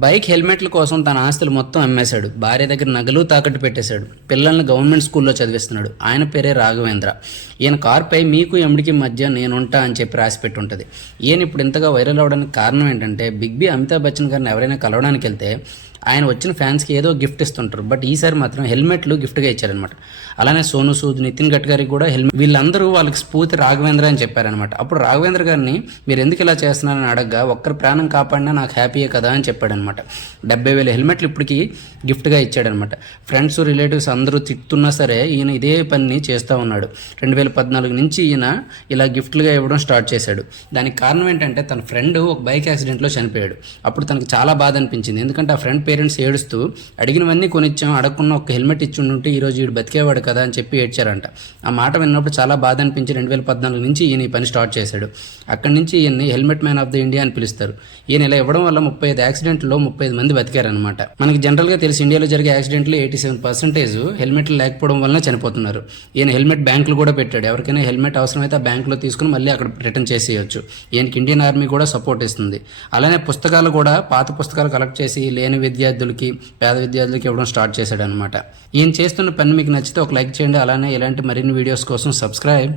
Bike హెల్మెట్ల కోసం తన ఆస్తులు మొత్తం అమ్మేశాడు. భార్య దగ్గర నగలు తాకట్టు పెట్టేశాడు. పిల్లల్ని గవర్నమెంట్ స్కూల్లో చదివిస్తున్నాడు. ఆయన పేరే రాఘవేంద్ర. ఈయన కార్పై మీకు ఎముడికి మధ్య నేనుంటా అని చెప్పి రాసి పెట్టి ఉంటుంది. ఈయన ఇప్పుడు ఇంతగా వైరల్ అవడానికి కారణం ఏంటంటే, బిగ్ బి అమితాబ్ బచ్చన్ గారిని ఎవరైనా కలవడానికి వెళ్తే ఆయన వచ్చిన ఫ్యాన్స్కి ఏదో గిఫ్ట్ ఇస్తుంటారు. బట్ ఈసారి మాత్రం హెల్మెట్లు గిఫ్ట్గా ఇచ్చారనమాట. అలానే సోను సూద్, నితిన్ గడ్కరీకి కూడా హెల్మెట్, వీళ్ళందరూ వాళ్ళకి స్ఫూర్తి రాఘవేంద్ర అని చెప్పారనమాట. అప్పుడు రాఘవేంద్ర గారిని మీరు ఎందుకు ఇలా చేస్తున్నారని అడగగా, ఒక్కరి ప్రాణం కాపాడినా నాకు హ్యాపీయే కదా అని చెప్పాడనమాట. 70,000 హెల్మెట్లు ఇప్పటికి గిఫ్ట్గా ఇచ్చాడనమాట. ఫ్రెండ్స్, రిలేటివ్స్ అందరూ తిట్టున్నా సరే ఈయన ఇదే పని చేస్తూ ఉన్నాడు. 2014 నుంచి ఈయన ఇలా గిఫ్ట్లుగా ఇవ్వడం స్టార్ట్ చేశాడు. దానికి కారణం ఏంటంటే, తన ఫ్రెండ్ ఒక బైక్ యాక్సిడెంట్లో చనిపోయాడు. అప్పుడు తనకు చాలా బాధ అనిపించింది. ఎందుకంటే ఆ ఫ్రెండ్ పేరెంట్స్ ఏడుస్తూ అడిగినవన్నీ కొనిచ్చాం, అడగకుండా ఒక హెల్మెట్ ఇచ్చి ఉంటే ఈరోజు వీడు బతికేవాడు కదా అని చెప్పి ఏడ్చారంట. ఆ మాట విన్నప్పుడు చాలా బాధ అనిపించి 2014 నుంచి ఈయన ఈ పని స్టార్ట్ చేశాడు. అక్కడి నుంచి ఈయన్ని helmet man of the India అని పిలుస్తారు. ఈయన ఇలా ఇవ్వడం వల్ల 35 యాక్సిడెంట్లో 35 మంది బతికారనమాట. మనకి జనరల్గా తెలిసి ఇండియాలో జరిగే యాక్సిడెంట్లు 87% హెల్మెట్లు లేకపోవడం వల్ల చనిపోతున్నారు. ఈయన హెల్మెట్ బ్యాంకులు కూడా పెట్టాడు. ఎవరికైనా హెల్మెట్ అవసరమైతే ఆ బ్యాంకులో తీసుకుని మళ్ళీ అక్కడ రిటర్న్ చేసేయచ్చు. ఈయనకి ఇండియన్ ఆర్మీ కూడా సపోర్ట్ ఇస్తుంది. అలానే పుస్తకాలు కూడా, పాత పుస్తకాలు కలెక్ట్ చేసి లేని విద్యార్థులకి, పేద విద్యార్థులకి ఇవ్వడం స్టార్ట్ చేశాడు అనమాట. ఈయన చేస్తున్న పని మీకు నచ్చితే ఒక లైక్ చేయండి. అలానే ఇలాంటి మరిన్ని వీడియోస్ కోసం సబ్స్క్రైబ్.